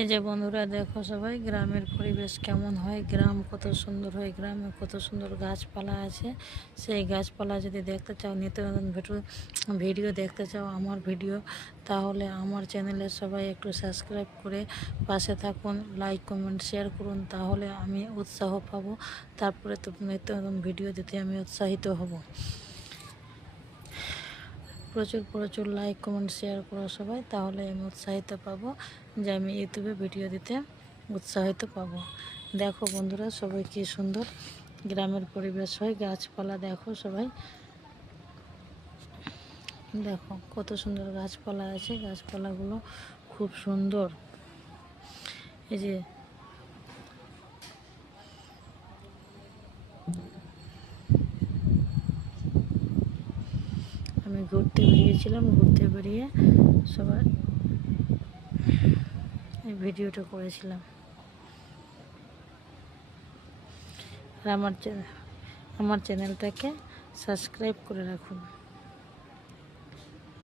এই যে বন্ধুরা দেখো সবাই গ্রামের পরিবেশ কেমন হয়, গ্রাম কত সুন্দর হয়, গ্রামে কত সুন্দর গাছপালা আছে। সেই গাছপালা যদি দেখতে চাও, নিত্য নতুন ভিডিও দেখতে চাও আমার ভিডিও, তাহলে আমার চ্যানেলে সবাই একটু সাবস্ক্রাইব করে পাশে থাকুন, লাইক কমেন্ট শেয়ার করুন, তাহলে আমি উৎসাহ পাবো, তারপরে তো নিত্য নতুন ভিডিও দিতে আমি উৎসাহিত হব। প্রচুর প্রচুর লাইক কমেন্ট শেয়ার করো সবাই, তাহলে আমি উৎসাহিত পাবো যে আমি ইউটিউবে ভিডিও দিতে উৎসাহিত পাবো। দেখো বন্ধুরা সবাই কি সুন্দর গ্রামের পরিবেশ হয়, গাছপালা দেখো সবাই, দেখো কত সুন্দর গাছপালা আছে, গাছপালাগুলো খুব সুন্দর। এই যে আমি ঘুরতে বেরিয়েছিলাম, ঘুরতে বেরিয়ে সবাই এই ভিডিওটা করেছিলাম। আর আমার চ্যানেলটাকে সাবস্ক্রাইব করে রাখুন।